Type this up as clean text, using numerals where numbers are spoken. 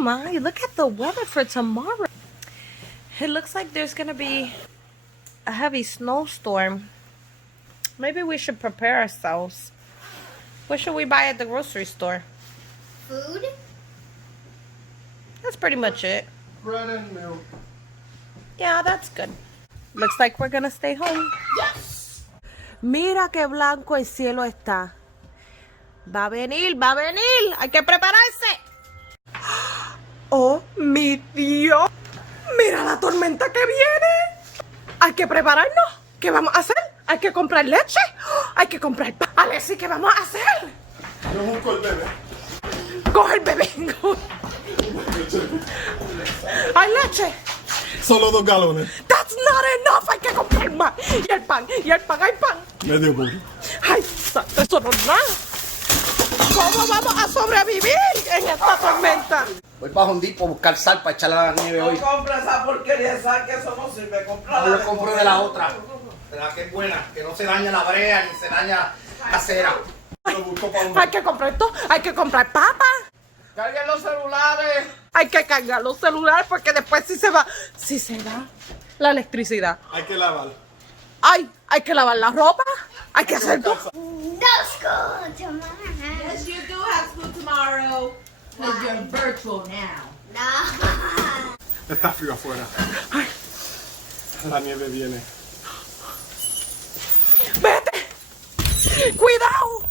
my, look at the weather for tomorrow. It looks like there's gonna be a heavy snowstorm. Maybe we should prepare ourselves. What should we buy at the grocery store? Food? That's pretty much it. Bread and milk. Yeah, that's good. Looks like we're gonna stay home. Yes! Mira qué blanco el cielo está. Va a venir, va a venir. Hay que prepararse. Oh, mi Dios. Mira la tormenta que viene. Hay que prepararnos. ¿Qué vamos a hacer? Hay que comprar leche. Hay que comprar pan. Alexi, ¿qué vamos a hacer? Yo busco el bebé. Coge el bebé. Hay leche. Solo 2 galones. That's not enough. Hay que comprar más. Y el pan, hay pan. Medio poco. Ay, santo, eso no es nada. ¿Cómo vamos a sobrevivir en esta tormenta? Voy para Home Depot a buscar sal para echarle a la nieve hoy. No compra esa porquería de sal, que eso no sirve. Compra No lo compro de la otra. De la que es buena, que no se daña la brea ni se daña la cera. Lo busco para un... Hay que comprar esto, hay que comprar papas. Carguen los celulares. Hay que cargar los celulares porque después si se va la electricidad. Hay que lavar. Ay, hay que lavar la ropa. Hay que hacer todo. No school tomorrow. Yes, you do have school tomorrow. Because you're virtual now. No. Está frío afuera. La nieve viene. Vete. Cuidado.